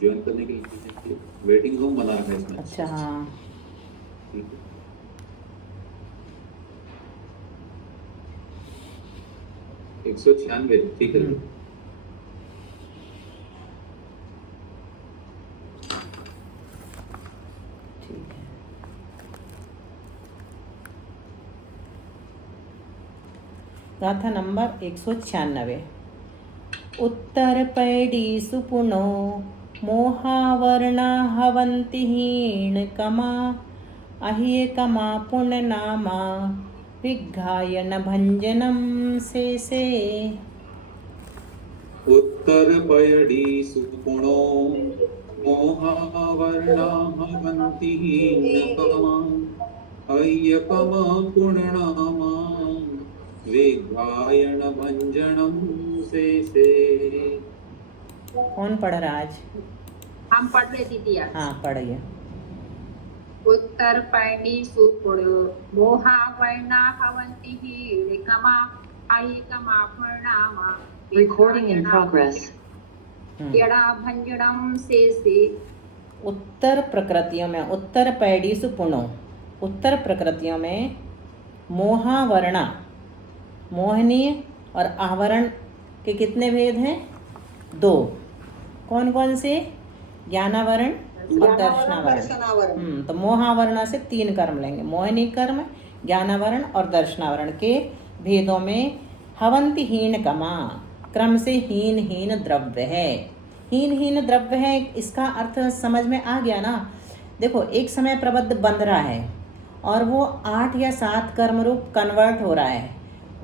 Join करने के लिए वेटिंग रूम बना रखा है इसमें। अच्छा हाँ, ठीक है। 196 ठीक है। ठीक है। गाथा नंबर 196। उत्तरपैडीषु पुनो मोहावर्णा हवन्ति हीणकमा अह्यकमा पुण्यनामा विघ्घायन भञ्जनं शेषे। उत्तरपयडीषु पुणो मोहावर्णा हवन्ति हीनकमा अय्यकमा पुण्यनामा विघ्घायन भञ्जनं शेषे। कौन पढ़ रहा आज? हम पढ़ रहे दीदी आज। हाँ पढ़िए। उत्तरपैडीषु पुणो मोहावर्णा हवन्ति हीणकमा अह्यकमा पुण्यनामा Recording in progress. यड़ा भंजनम शेषे। उत्तर प्रकृतियों में उत्तर पैडीसु पुनो, उत्तर प्रकृतियों में मोहावरणा, मोहनीय और आवरण के कितने भेद हैं? 2। कौन कौन से? ज्ञानावरण और दर्शनावरण। तो मोहावरणा से 3 कर्म लेंगे, मोहिनी कर्म, ज्ञानावरण और दर्शनावरण के भेदों में हवंति हीन कमा, क्रम से हीन हीन द्रव्य है। हीन हीन द्रव्य है, इसका अर्थ समझ में आ गया ना? देखो, एक समय प्रबद्ध बंध रहा है और वो 8 या 7 कर्म रूप कन्वर्ट हो रहा है।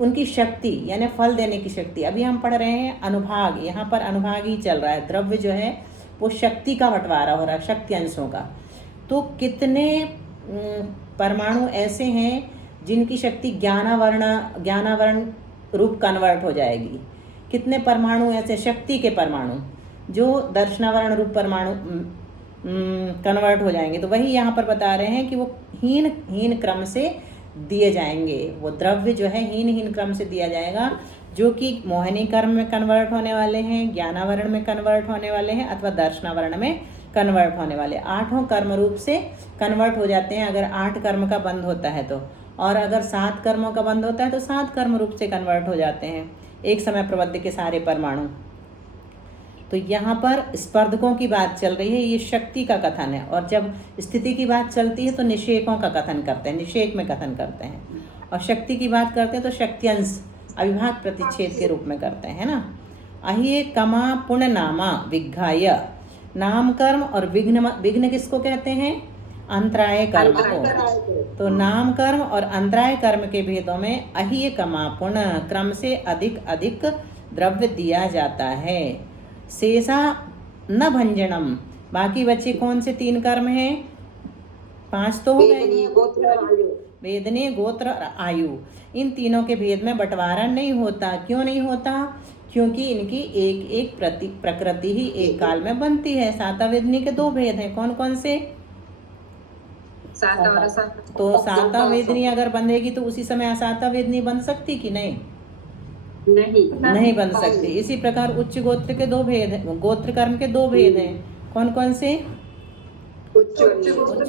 उनकी शक्ति यानी फल देने की शक्ति, अभी हम पढ़ रहे हैं अनुभाग, यहाँ पर अनुभाग ही चल रहा है। द्रव्य जो है वो शक्ति का बंटवारा हो रहा है, शक्ति अंशों का। तो कितने परमाणु ऐसे हैं जिनकी शक्ति ज्ञानावरण रूप कन्वर्ट हो जाएगी? कितने परमाणु ऐसे शक्ति के परमाणु जो दर्शनावरण रूप परमाणु कन्वर्ट हो जाएंगे? तो वही यहाँ पर बता रहे हैं कि वो हीन हीन क्रम से दिए जाएंगे। वो द्रव्य जो है हीन हीन क्रम से दिया जाएगा, जो कि मोहिनी कर्म में कन्वर्ट होने वाले हैं, ज्ञानावरण में कन्वर्ट होने वाले हैं अथवा दर्शनावरण में कन्वर्ट होने वाले। 8 कर्म रूप से कन्वर्ट हो जाते हैं अगर 8 कर्म का बंध होता है तो, और अगर 7 कर्मों का बंध होता है तो 7 कर्म रूप से कन्वर्ट हो जाते हैं एक समय प्रबद्ध के सारे परमाणु। तो यहाँ पर स्पर्धकों की बात चल रही है, ये शक्ति का कथन है। और जब स्थिति की बात चलती है तो निषेकों का कथन करते हैं, निषेक में कथन करते हैं। और शक्ति की बात करते हैं तो शक्त्यंश अविभाग प्रतिच्छेद के रूप में करते हैं ना। अहि कमा पुण्य नामा विघ्घाय, नाम कर्म और विघ्न किसको कहते हैं? अंतराय कर्म को। तो नाम कर्म और अंतराय कर्म के भेदों में अहि कमा पुण्य, क्रम से अधिक अधिक द्रव्य दिया जाता है। शेषा न भंजनम, बाकी बचे कौन से 3 कर्म हैं? 5 तो हो गए, वेदनीय, गोत्र और आयु। इन तीनों के भेद में बंटवारा नहीं होता। क्यों नहीं होता? क्योंकि इनकी एक एक प्रकृति ही एक काल में बनती है। साता वेदनी के 2 भेद हैं, कौन कौन से? तो साता वेदनी अगर बंधेगी तो उसी समय असाता वेदनी बन सकती कि नहीं? नहीं बन सकती। इसी प्रकार उच्च गोत्र के 2 भेद हैं, गोत्र कर्म के 2 भेद हैं, कौन कौन से? उच्च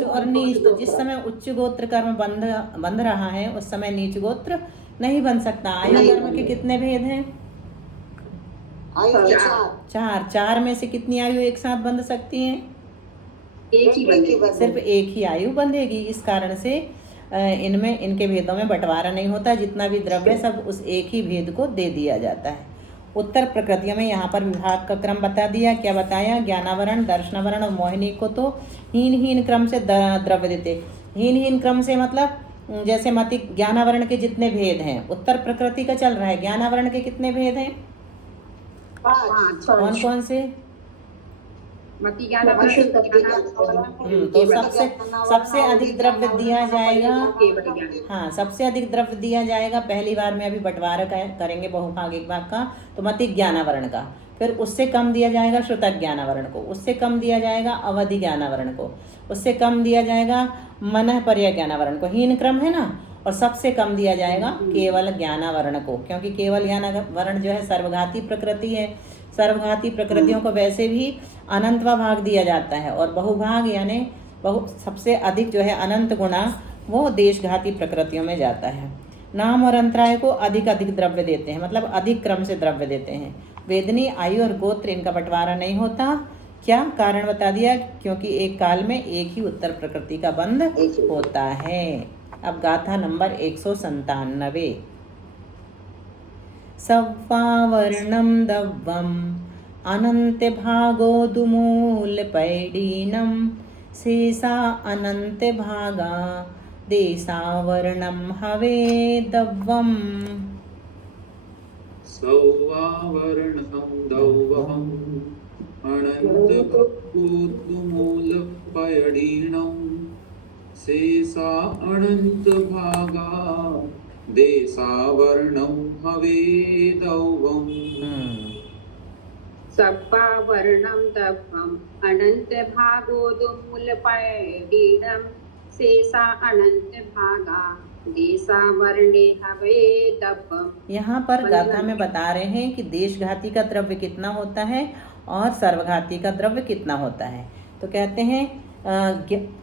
और नीच। तो जिस समय उच्च गोत्र कर्म बंध रहा है उस समय नीच गोत्र नहीं बन सकता। आयु कर्म के कितने भेद हैं? 4 में से कितनी आयु एक साथ बंध सकती हैं? सिर्फ एक ही आयु बंधेगी। इस कारण से इनमें इनके भेदों में बंटवारा नहीं होता। जितना भी द्रव्य सब उस एक ही भेद को दे दिया जाता है। उत्तर प्रकृतियों में यहाँ पर विभाग का क्रम बता दिया। क्या बताया? ज्ञानावरण, दर्शनावरण और मोहिनी को तो हीन हीन क्रम से द्रव्य देते। हीन हीन क्रम से मतलब जैसे मति ज्ञानावरण के जितने भेद हैं, उत्तर प्रकृति का चल रहा है, ज्ञानावरण के कितने भेद हैं? 5। कौन कौन से? तो सबसे अधिक द्रव्य दिया जाएगा। हाँ, सबसे अधिक द्रव्य दिया जाएगा पहली बार में। अभी बंटवारा करेंगे बहुभाग एक भाग का, तो मति ज्ञानावरण का। फिर उससे कम दिया जाएगा श्रुतक ज्ञानावरण को, उससे कम दिया जाएगा अवधि ज्ञानावरण को, उससे कम दिया जाएगा मनः पर्याय ज्ञानावरण को। हीन क्रम है ना। और सबसे कम दिया जाएगा केवल ज्ञानावरण को, क्योंकि केवल ज्ञानावरण जो है सर्वघाती प्रकृति है। सर्वघाती प्रकृतियों को वैसे भी अनंतवा भाग दिया जाता है, और बहुभाग यानी सबसे अधिक जो है अनंत गुणा वो देशघाती प्रकृतियों में जाता है। नाम और अंतराय को अधिक अधिक द्रव्य देते हैं, मतलब अधिक क्रम से द्रव्य देते हैं। वेदनी, आयु और गोत्र इनका बंटवारा नहीं होता। क्या कारण बता दिया? क्योंकि एक काल में एक ही उत्तर प्रकृति का बंध होता है। अब गाथा नंबर 197। सव्वावर्णम दव्वम अनंत भागो दुमूल पैडीनम शेषा अनंत भागा देशावर्णम हवे दव्वम। सौवावर्णं दौवहम् अनन्तमूलपयडीनं शेषा अनन्तभागा देशावर्णं हवे दौवम्। सप्पावर्णं दव्वम् अनन्तभागोदुमूलपैडीनं शेषा अनन्तभागा देशावर्णे हवे दव्वम्। यहाँ पर गाथा में बता रहे हैं कि देशघाती का द्रव्य कितना होता है और सर्वघाती का द्रव्य कितना होता है। तो कहते हैं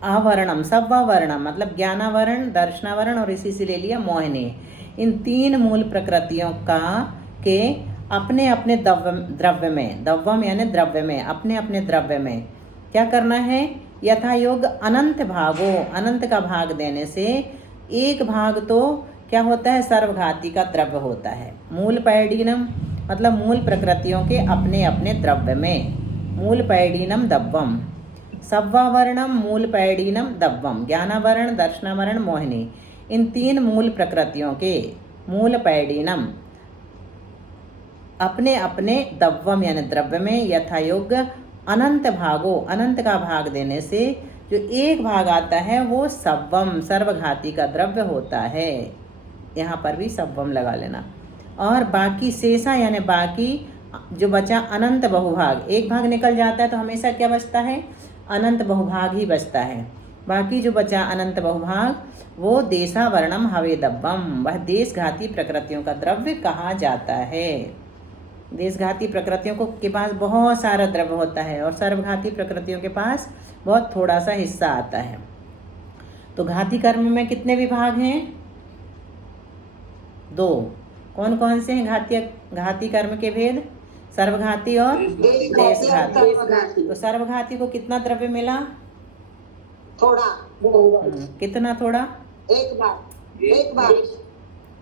आवर्णम, सव्वावर्णम मतलब ज्ञानावरण, दर्शनावरण और इसी से ले लिया मोहिनी। इन तीन मूल प्रकृतियों के अपने अपने द्रव्य में, दव्वम यानी द्रव्य में, अपने अपने द्रव्य में क्या करना है? यथा योग अनंत भागो, अनंत का भाग देने से एक भाग तो क्या होता है? सर्वघाती का द्रव्य होता है। मूल पैडीनम मतलब मूल प्रकृतियों के अपने अपने द्रव्य में, मूल पैडीनम दव्वम। सव्वावर्णम मूल पैडीनम दव्वम, ज्ञानावरण, दर्शनावरण, मोहिनी। इन तीन मूल प्रकृतियों के मूल पैडीनम अपने अपने दव्वम यानी द्रव्य में यथायोग अनंत भागो, अनंत का भाग देने से जो एक भाग आता है वो सव्वम सर्वघाती का द्रव्य होता है। यहाँ पर भी सव्वम लगा लेना। और बाकी शेषा यानी बाकी जो बचा अनंत बहुभाग, एक भाग निकल जाता है तो हमेशा क्या बचता है? अनंत बहुभाग ही बचता है। बाकी जो बचा अनंत बहुभाग वो देशावर्णम हवे दव्वम, वह देशघाती प्रकृतियों का द्रव्य कहा जाता है। देशघाती प्रकृतियों के पास बहुत सारा द्रव्य होता है और सर्वघाती प्रकृतियों के पास बहुत थोड़ा सा हिस्सा आता है। तो घाती कर्म में कितने विभाग हैं? 2। कौन कौन से हैं घाती कर्म के भेद? सर्वघाती और देशघाती। तो सर्वघाती को कितना द्रव्य मिला? थोड़ा। कितना थोड़ा? एक भाग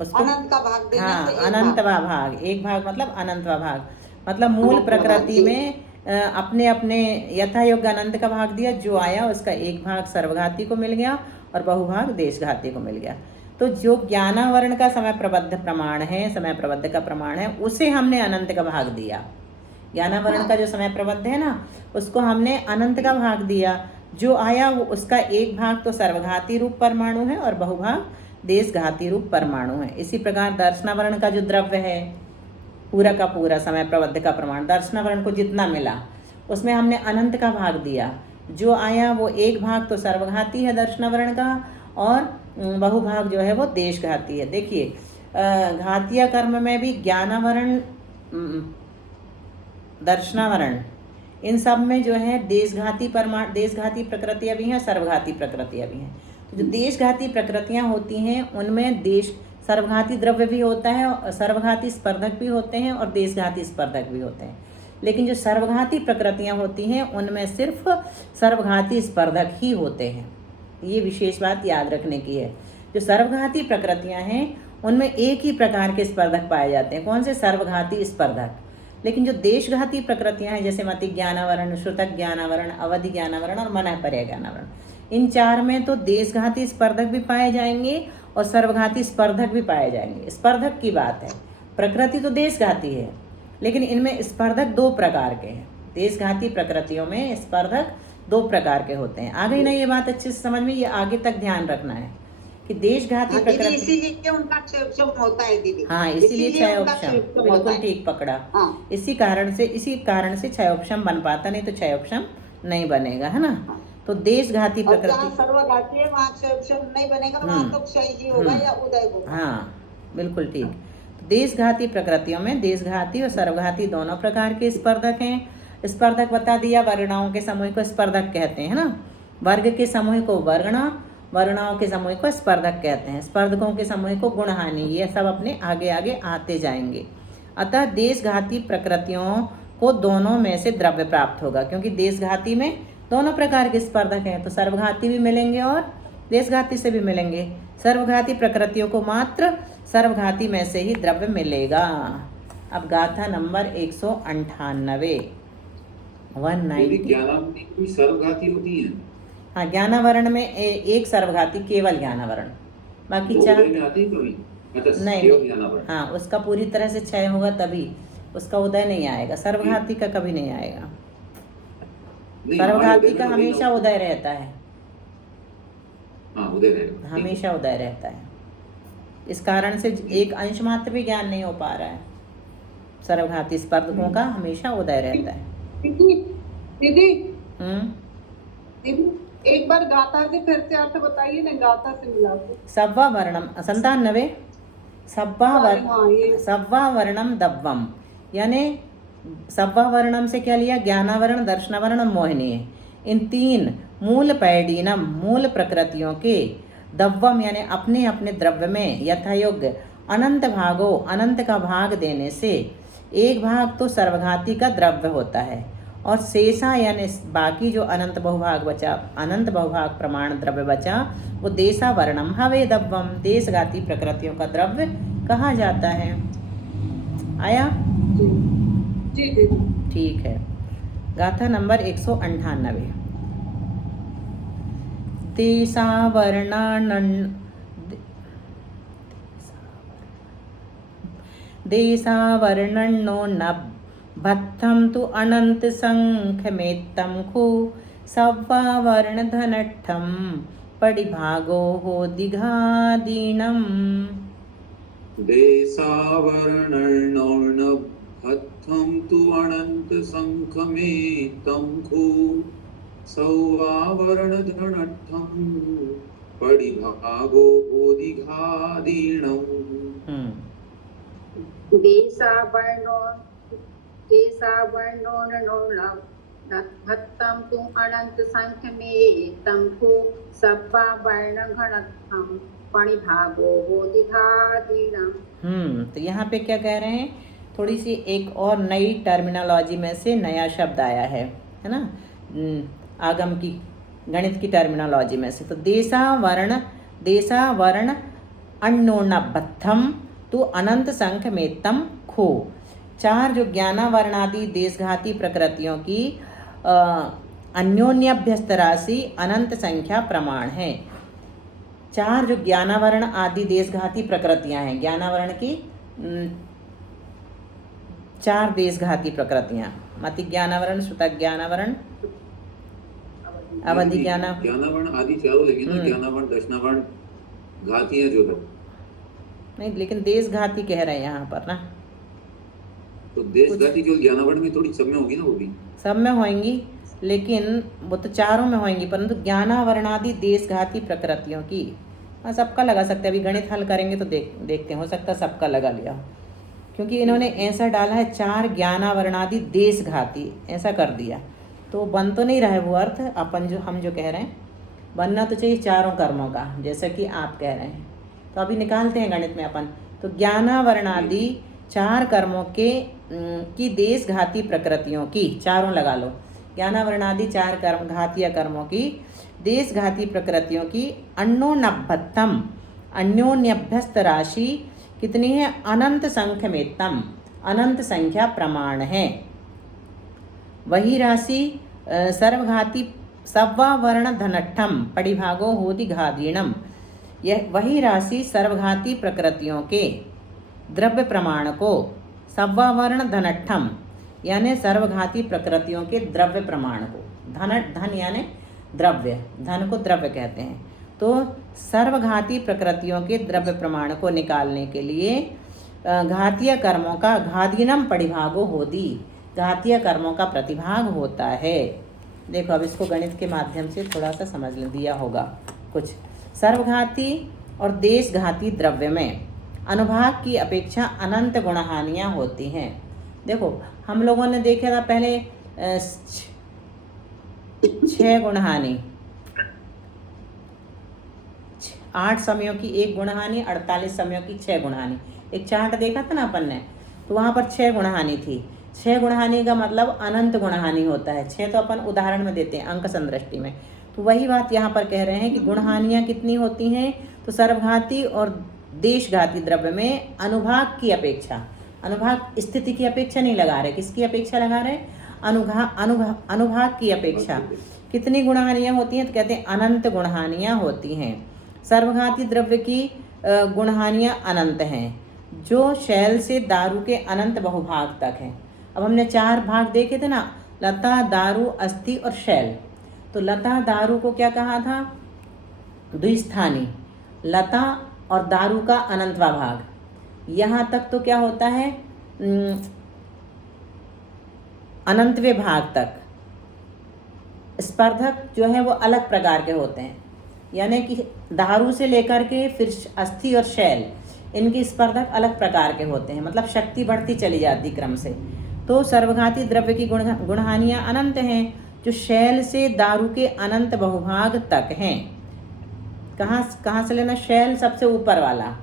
उसको अनंत का भाग देने हाँ, से एक अनंतवा भाग। एक भाग मतलब अनंतवा भाग, मतलब मूल प्रकृति में अपने अपने यथा योग्य अनंत का भाग दिया, जो आया उसका एक भाग सर्वघाती को मिल गया और बहुभाग देशघाती को मिल गया। तो जो ज्ञानावरण का समय प्रबद्ध प्रमाण है, समय प्रबद्ध का प्रमाण है, उसे हमने अनंत का भाग दिया। ज्ञानावरण का जो समय प्रबद्ध है ना, उसको हमने अनंत का भाग दिया। जो आया वो उसका एक भाग तो सर्वघाती रूप परमाणु है और बहुभाग देशघाती रूप परमाणु है। इसी प्रकार दर्शनावरण का जो द्रव्य है पूरा का पूरा समय प्रबद्ध का प्रमाण, दर्शनावरण को जितना मिला उसमें हमने अनंत का भाग दिया। जो आया वो एक भाग तो सर्वघाती है दर्शनावरण का और बहुभाग जो है वो देशघाती है। देखिए घातीय कर्म में भी ज्ञानावरण, दर्शनावरण, इन सब में जो है देशघाती प्रकृतियाँ भी हैं, सर्वघाती प्रकृतियाँ भी हैं। तो जो देशघाती प्रकृतियाँ होती हैं उनमें सर्वघाती द्रव्य भी होता है और सर्वघाती स्पर्धक भी होते हैं और देशघाती स्पर्धक भी होते हैं। लेकिन जो सर्वघाती प्रकृतियाँ होती हैं उनमें सिर्फ सर्वघाती स्पर्धक ही होते हैं। ये विशेष बात याद रखने की है। जो सर्वघाती प्रकृतियाँ हैं उनमें एक ही प्रकार के स्पर्धक पाए जाते हैं। कौन से? सर्वघाती स्पर्धक। लेकिन जो देशघाती प्रकृतियाँ हैं जैसे मति ज्ञानावरण, श्रुतक ज्ञानावरण, अवधि ज्ञानावरण और मनःपर्य ज्ञानावरण, इन चार में तो देशघाती स्पर्धक भी पाए जाएंगे और सर्वघाती स्पर्धक भी पाए जाएंगे। स्पर्धक की बात है, प्रकृति तो देशघाती है लेकिन इनमें स्पर्धक 2 प्रकार के हैं। देशघाती प्रकृतियों में स्पर्धक 2 प्रकार के होते हैं। आ गई ना ये बात अच्छे से समझ में? ये आगे तक ध्यान रखना है कि देशघाती प्रकृति, इसीलिए उनका क्षय होता है दीदी। हाँ, इसीलिए क्षयोपशम, बिल्कुल ठीक पकड़ा। हाँ। इसी कारण से क्षयोपशम बन पाता, नहीं तो क्षयोपशम नहीं बनेगा, है ना? तो देशघाती प्रकृति, सर्वघाती है वहाँ क्षय नहीं बनेगा, वहाँ तो क्षय ही होगा या उदय होगा। हाँ बिल्कुल ठीक। देशघाती प्रकृतियों में देशघाती और सर्वघाती दोनों प्रकार के स्पर्धक हैं। स्पर्धक बता दिया, वर्णाओं के समूह को स्पर्धक कहते हैं ना, वर्ग के समूह को वर्ण, वर्णाओं के समूह को स्पर्धक कहते हैं, स्पर्धकों के समूह को गुणहानि। ये सब अपने आगे आगे आते जाएंगे। अतः देशघाती प्रकृतियों को दोनों में से द्रव्य प्राप्त होगा, क्योंकि देशघाती में दोनों प्रकार के स्पर्धक हैं, तो सर्वघाती भी मिलेंगे और देशघाती से भी मिलेंगे। सर्वघाती प्रकृतियों को मात्र सर्वघाती में से ही द्रव्य मिलेगा। अब गाथा नंबर 198 190। ज्ञानावरण कोई सर्वघाती होती है? हाँ, ज्ञानावरण में एक सर्वघाती, केवल ज्ञानावरण, बाकी तो चार उदय में आती है कभी? अच्छा, नहीं, केवल ज्ञानावरण। हाँ, उसका पूरी तरह से क्षय होगा तभी उसका उदय नहीं आएगा, सर्वघाती का कभी नहीं आएगा। नहीं, सर्वघाती का हमारे हमेशा उदय रहता है, हाँ, उदय रहेगा। हमेशा उदय रहता है। इस कारण से एक अंश मात्र भी ज्ञान नहीं हो पा रहा है। सर्वघाती स्पर्धकों का हमेशा उदय रहता है। दीदी दीदी हम्म दीदी, एक बार गाथा से फिर से अर्थ बताइए ना, गाथा से मिला के। सव्वा वर्णम 97 हाँ, ये सव्वा वर्णम दव्वम, यानी सव्वा वर्णम से क्या लिया? ज्ञानावरण, दर्शनावरण और मोहिनी। इन तीन मूल पैडीनम, मूल प्रकृतियों के दव्वम यानी अपने अपने द्रव्य में यथायोग्य अनंत भागों, अनंत का भाग देने से एक भाग तो सर्वघाती का द्रव्य होता है और शेषा यानी बाकी जो अनंत बहुभाग बचा, अनंत बहुभाग प्रमाण द्रव्य बचा, वो देशावर्णम हवे दव्वम, देशघाती प्रकृतियों का द्रव्य कहा जाता है। आया? जी दीदी। ठीक है। गाथा नंबर 198 देशावर्णन्नो न भत्थम तु अनंत संख्यमेत्तम खु सव्वावर्ण धनट्ठम पडिभागो हो दिघादीनम। देशावरणर्णौर्णभत्थं तु अनंत संखमेतं खु सौवावरणधनट्ठं पडिभागो बोधिघादीनम्। देशावर्णोर्णभत्तं तु अनंत संख्यमेतं खु सव्वावर्णघनत्वं पणिभागो बोधिघादीनम्। तो यहाँ पे क्या कह रहे हैं? थोड़ी सी एक और नई टर्मिनोलॉजी में से नया शब्द आया है ना, आगम की गणित की टर्मिनोलॉजी में से। तो देशावर्ण अन्योन्नभत्थम तु अनंत संख्यमेत्तम खो, चार जो ज्ञानावर्णादि देशघाती प्रकृतियों की अन्योन्याभ्यस्त राशि अनंत संख्या प्रमाण है। चार जो ज्ञानावरण आदि देशघाती प्रकृतियां हैं, ज्ञानावरण की चार देशघाती प्रकृतियां, मति ज्ञानावरण, श्रुत ज्ञानावरण, अवधि ज्ञानावरण आदि चारों लेकिन ना, ज्ञानावरण, दर्शनावरण, घातियां जो है नहीं, लेकिन देशघाती कह रहे हैं यहाँ पर ना। तो देशघाती केवल ज्ञानावरण में थोड़ी सब में होगी ना, वो भी सब में होंगी, लेकिन वो तो चारों में होंगी, परंतु ज्ञानावरणादि देशघाती प्रकृतियों की सबका लगा सकते हैं। अभी गणित हल करेंगे तो देखते हैं, हो सकता है सबका लगा लिया हो, क्योंकि इन्होंने ऐसा डाला है चार ज्ञानावरणादि देशघाती, ऐसा कर दिया तो बन तो नहीं रहा है वो अर्थ। हम जो कह रहे हैं बनना तो चाहिए चारों कर्मों का, जैसा कि आप कह रहे हैं। तो अभी निकालते हैं गणित में अपन। तो ज्ञानावरणादि चार कर्मों की देशघाती प्रकृतियों की, चारों लगा लो, ज्ञानावरणादि चार कर्म घातीय कर्मों की देशघाती प्रकृतियों की अन्योन्नभत्तम, अन्योन्यभ्यस्त राशि कितनी है? अनंत संख्यमेत्तम, अनंत संख्या प्रमाण है। वही राशि सर्वघाती सव्वावर्ण धनट्ठम पडिभागो होति घादीणम, यह वही राशि सर्वघाती प्रकृतियों के द्रव्य प्रमाण को सव्वावर्ण धनट्ठम यानी सर्वघाती प्रकृतियों के द्रव्य प्रमाण को, धन यानी द्रव्य, धन को द्रव्य कहते हैं। तो सर्वघाती प्रकृतियों के द्रव्य प्रमाण को निकालने के लिए घातीय कर्मों का घादीनम पडिभागो होती, घातीय कर्मों का प्रतिभाग होता है। देखो अब इसको गणित के माध्यम से थोड़ा सा समझ दिया होगा कुछ। सर्वघाती और देशघाती द्रव्य में अनुभाग की अपेक्षा अनंत गुणहानियाँ होती हैं। देखो हम लोगों ने देखा था पहले 6 गुणहानि, 8 समयों की 1 गुणहानि, 48 समयों की 6 गुणहानि। एक चार्ट देखा था ना अपन ने, तो वहाँ पर 6 गुणहानि थी। 6 गुणहानि का मतलब अनंत गुणहानि होता है। 6 तो अपन उदाहरण में देते हैं अंक संदृष्टि में, तो वही बात यहाँ पर कह रहे हैं कि गुणहानियाँ कितनी होती हैं, तो सर्वघाती और देशघाती द्रव्य में अनुभाग की अपेक्षा, अनुभाग स्थिति की अपेक्षा नहीं लगा रहे, किसकी अपेक्षा लगा रहे, अनुभाग की अपेक्षा कितनी गुणहानियाँ होती हैं, तो कहते हैं अनंत गुणहानियाँ होती हैं। सर्वघाती द्रव्य की गुणहानियाँ अनंत हैं, जो शैल से दारू के अनंत बहुभाग तक हैं। अब हमने 4 भाग देखे थे ना, लता, दारू, अस्थि और शैल। तो लता दारू को क्या कहा था, द्विस्थानी, लता और दारू का अनंतवा भाग। यहाँ तक तो क्या होता है, अनंतवे भाग तक स्पर्धक जो है वो अलग प्रकार के होते हैं, यानी कि दारू से लेकर के फिर अस्थि और शैल, इनकी स्पर्धक अलग प्रकार के होते हैं, मतलब शक्ति बढ़ती चली जाती क्रम से। तो सर्वघाती द्रव्य की गुणहानियाँ अनंत हैं, जो शैल से दारू के अनंत बहुभाग तक हैं। कहाँ से लेना, शैल सबसे ऊपर वाला,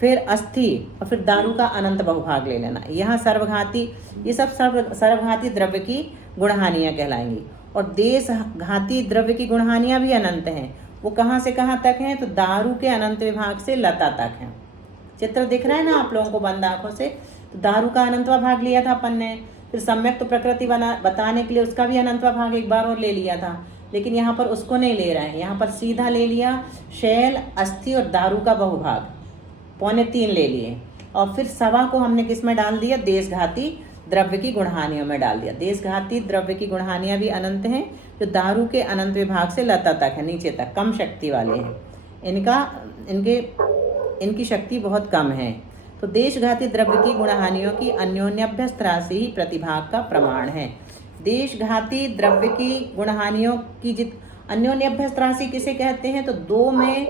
फिर अस्थि और फिर दारू का अनंत बहुभाग ले लेना। यहाँ सर्वघाती, ये सब सर्वघाती द्रव्य की गुणहानियाँ कहलाएंगी। और देशघाती द्रव्य की गुणहानियाँ भी अनंत हैं। वो कहाँ से कहाँ तक हैं, तो दारू के अनंत विभाग से लता तक हैं। चित्र दिख रहा है ना आप लोगों को बंद आँखों से, तो दारू का अनंतवा भाग लिया था अपन ने, फिर सम्यक तो प्रकृति बताने के लिए उसका भी अनंतवा भाग एक बार और ले लिया था, लेकिन यहाँ पर उसको नहीं ले रहे हैं। यहाँ पर सीधा ले लिया शैल, अस्थि और दारू का बहुभाग, 2.25 ले लिए, और फिर 1.25 को हमने किस में डाल दिया, देशघाती द्रव्य की गुणहानियों में डाल दिया। देशघाती द्रव्य की गुणहानियाँ भी अनंत हैं, जो दारू के अनंत विभाग से लता तक है, नीचे तक, कम शक्ति वाले हैं। इनकी शक्ति बहुत कम है। तो देशघाती द्रव्य की गुणहानियों की अन्योन्याभ्यस्त राशि ही प्रतिभाग का प्रमाण है। देशघाती द्रव्य की गुणहानियों की अन्योन्याभ्यस्त राशि किसे कहते हैं, तो 2 में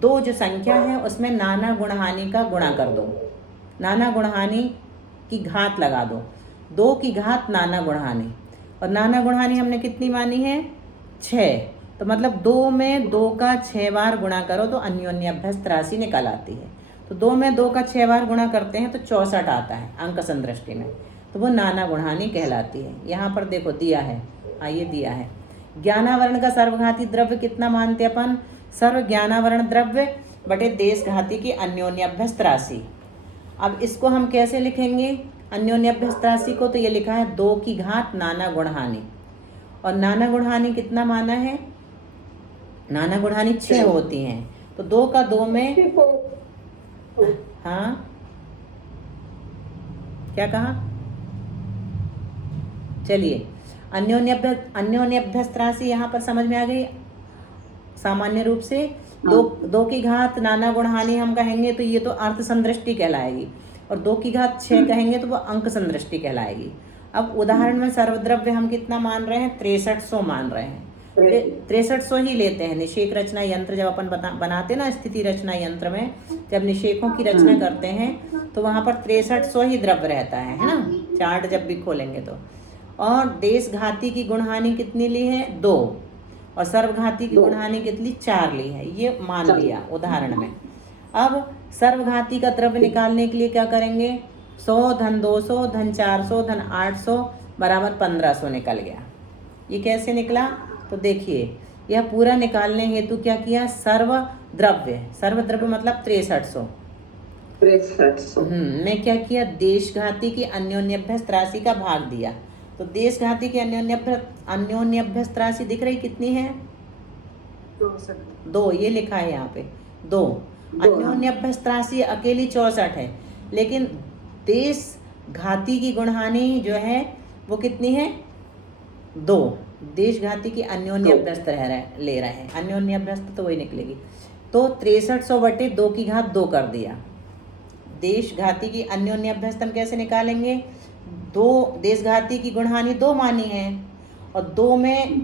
2 जो संख्या है उसमें नाना गुणहानि का गुणा कर दो, नाना गुणहानि की घात लगा दो, 2 की घात नाना गुणहानि। और नाना गुणहानि हमने कितनी मानी है, 6, तो मतलब 2 में 2 का 6 बार गुणा करो तो अन्योन्याभ्यस्त राशि निकल आती है। तो 2 में 2 का 6 बार गुणा करते हैं तो 64 आता है अंक संदृष्टि में, तो वो नाना गुणहानि कहलाती है। यहाँ पर देखो दिया है, आइए दिया है, ज्ञानावरण का सर्वघाती द्रव्य कितना मानते अपन, सर्व ज्ञानावरण द्रव्य बटे देशघाती की अन्योन्याभ्यस्त राशि। अब इसको हम कैसे लिखेंगे, अन्योन्याभ्यस्त राशि को, तो ये लिखा है 2 की घात नाना गुणहानि। और नाना गुणहानि कितना माना है, नाना गुणहानि 6 होती हैं, तो 2 का 2 में, हाँ क्या कहा, चलिए अन्योन्याभ्यस्त राशि यहाँ पर समझ में आ गई। सामान्य रूप से 2 की घात नाना गुणहानि हम कहेंगे तो ये तो अर्थ संदृष्टि कहलाएगी, और 2 की घात 6 कहेंगे तो वो अंक संदृष्टि कहलाएगी। अब उदाहरण में सर्वद्रव्य हम कितना मान रहे हैं, 6300 मान रहे हैं, 6300 ही लेते हैं। निषेक रचना यंत्र जब अपन बनाते ना, स्थिति रचना यंत्र में जब निषेकों की रचना करते हैं तो वहाँ पर 6300 ही द्रव्य रहता है ना, चार्ट जब भी खोलेंगे तो। और देशघाती की गुणहानि कितनी ली है, 2, और सर्वघाती की गुणहानि कितनी, 4 ली है, ये मान लिया उदाहरण में। अब सर्वघाती का द्रव्य निकालने के लिए क्या करेंगे, 100 धन 200 धन 400 धन 800 बराबर 1500 निकल गया। ये कैसे निकला, तो देखिए यह पूरा निकालने हेतु क्या किया, सर्वद्रव्य मतलब 6300 मैं क्या किया, देशघाती की अन्योन्याभ्यस्त राशि का भाग दिया। तो देशघाती की अन्योन्याभ्यस्त राशि दिख रही कितनी है, 2, ये लिखा है यहाँ पे 2। अन्योन्याभ्यस्त राशि अकेली 64 है, लेकिन देशघाती की गुणहानि जो है वो कितनी है, 2। देशघाती की अन्योन्याभ्यस्त ले रहे हैं, अन्योन्याभ्यस्त तो वही निकलेगी। तो 6300 बटे 2 की घात 2 कर दिया। देशघाती की अन्योन्याभ्यस्त हम कैसे निकालेंगे, 2 देशघाती की गुणहानि 2 मानी है, और 2 में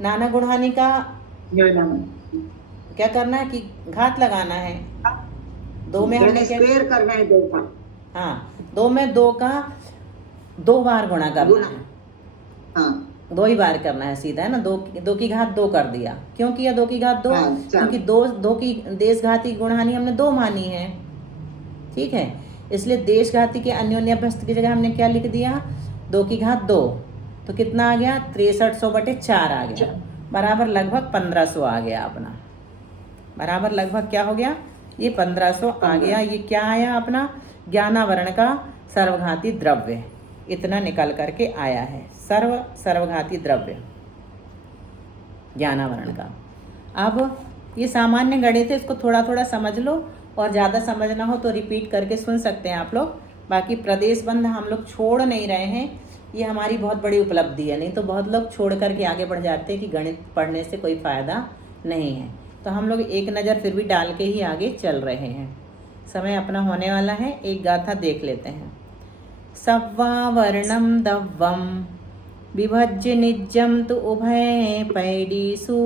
नाना गुणहानि का क्या करना है कि घात लगाना है, दो में हमने क्या, स्क्वायर करना है 2 का हाँ 2 में 2 का 2 बार गुणा करना है, हाँ 2 ही बार करना है सीधा, है ना। 2 की घात 2 कर दिया। क्यों किया 2 की घात 2? हाँ, क्योंकि 2 की देश घाती गुणहानी हमने 2 मानी है, ठीक है। इसलिए देश घाती के अन्योन्याभ्यस्त की जगह हमने क्या लिख दिया, 2 की घात 2, तो कितना आ गया 6300/4 आ गया, बराबर लगभग 1500 आ गया अपना, बराबर लगभग क्या हो गया, ये 1500 आ गया। ये क्या आया अपना, ज्ञानावरण का सर्वघाती द्रव्य, इतना निकल करके आया है, सर्वघाती द्रव्य ज्ञानावरण का। अब ये सामान्य गणित है, इसको थोड़ा थोड़ा समझ लो, और ज़्यादा समझना हो तो रिपीट करके सुन सकते हैं आप लोग। बाकी प्रदेश बंध हम लोग छोड़ नहीं रहे हैं, ये हमारी बहुत बड़ी उपलब्धि है, नहीं तो बहुत लोग छोड़ करके आगे बढ़ जाते हैं कि गणित पढ़ने से कोई फ़ायदा नहीं है। तो हम लोग एक नज़र फिर भी डाल के ही आगे चल रहे हैं। समय अपना होने वाला है, एक गाथा देख लेते हैं। सव्वावर्णं दव्वं विभज्य निज्जं तु उभय पैडीषु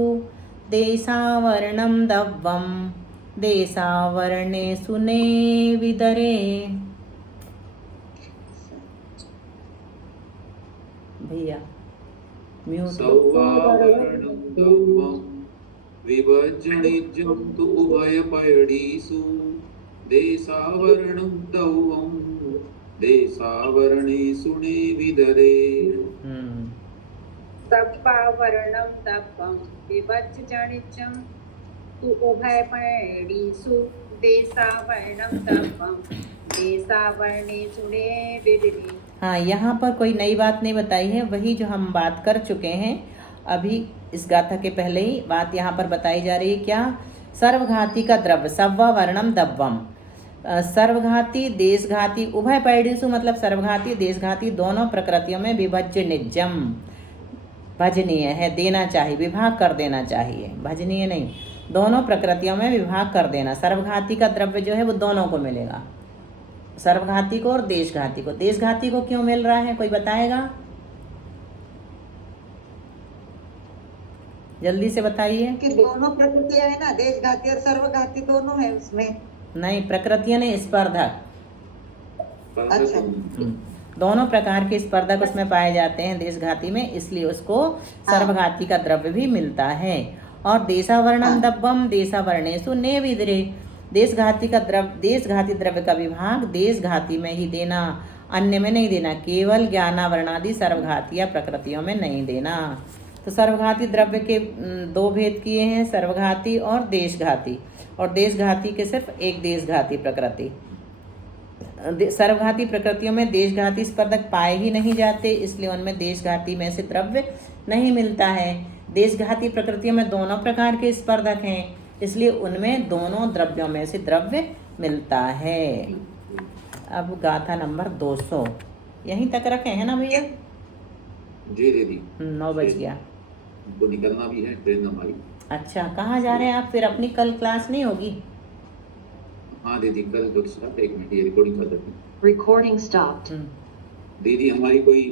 देशावर्णं दव्वं देशावर्णेषु नेविदरे। भैया म्यूट। सौवावर्णं दम्मं विभज्य निज्जं तु उभयपैडीषु देशावर्णं दव्वं देशावर्णेषु नेविदरे। सप्पावर्णं दप्पं विभज्यनित्यं तु उभयपैडीषु देशावर्णं दप्पं देशावर्णेषु नेविदरे। हाँ, यहाँ पर कोई नई बात नहीं बताई है, वही जो हम बात कर चुके हैं अभी इस गाथा के पहले ही बात यहाँ पर बताई जा रही है। क्या, सर्वघाती का द्रव्य, सव्वावर्णं दव्वं, सर्वघाती देशघाती उभय पैडीषु, मतलब सर्वघाती देशघाती दोनों प्रकृतियों में विभज्य निज्जम, भजनीय है, देना चाहिए, विभाग कर देना चाहिए, भजनीय नहीं, दोनों प्रकृतियों में विभाग कर देना। सर्वघाती का द्रव्य जो है वो दोनों को मिलेगा, सर्वघाती को और देशघाती को। देशघाती को क्यों मिल रहा है, कोई बताएगा? जल्दी से बताइए। कि दोनों प्रकृतियां है ना, देशघाती और सर्वघाती दोनों है उसमें। नहीं, प्रकृतियां नहीं, स्पर्धक। अच्छा। दोनों प्रकार के स्पर्धक उसमें पाए जाते हैं देशघाती में, इसलिए उसको सर्वघाती का द्रव्य भी मिलता है। और देशावर्णं दब्बम देशावर्णेषु नेविदरे, देशघाती का द्रव्य, देशघाती द्रव्य का विभाग देशघाती में ही देना, अन्य में नहीं देना, केवल ज्ञानावरणादि सर्वघाती या प्रकृतियों में नहीं देना। तो सर्वघाती द्रव्य के 2 भेद किए हैं, सर्वघाती और देशघाती, और देशघाती के सिर्फ एक देशघाती प्रकृति। सर्वघाती प्रकृतियों में देशघाती स्पर्धक पाए ही नहीं जाते, इसलिए उनमें देशघाती में से द्रव्य नहीं मिलता है। देशघाती प्रकृतियों में दोनों प्रकार के स्पर्धक हैं, इसलिए उनमें दोनों द्रव्यों में से द्रव्य मिलता है। अब गाथा नंबर 200 यहीं तक रखे हैं ना भैया? जी दीदी, 9 बज गया, हमको निकलना भी है, ट्रेन हमारी। अच्छा, कहाँ जा रहे हैं आप फिर? अपनी कल क्लास नहीं होगी? हाँ दीदी, कल वर्कशॉप, 1 मिनट ये रिकॉर्डिंग कर देते हैं। Recording stopped. दीदी हमारी कोई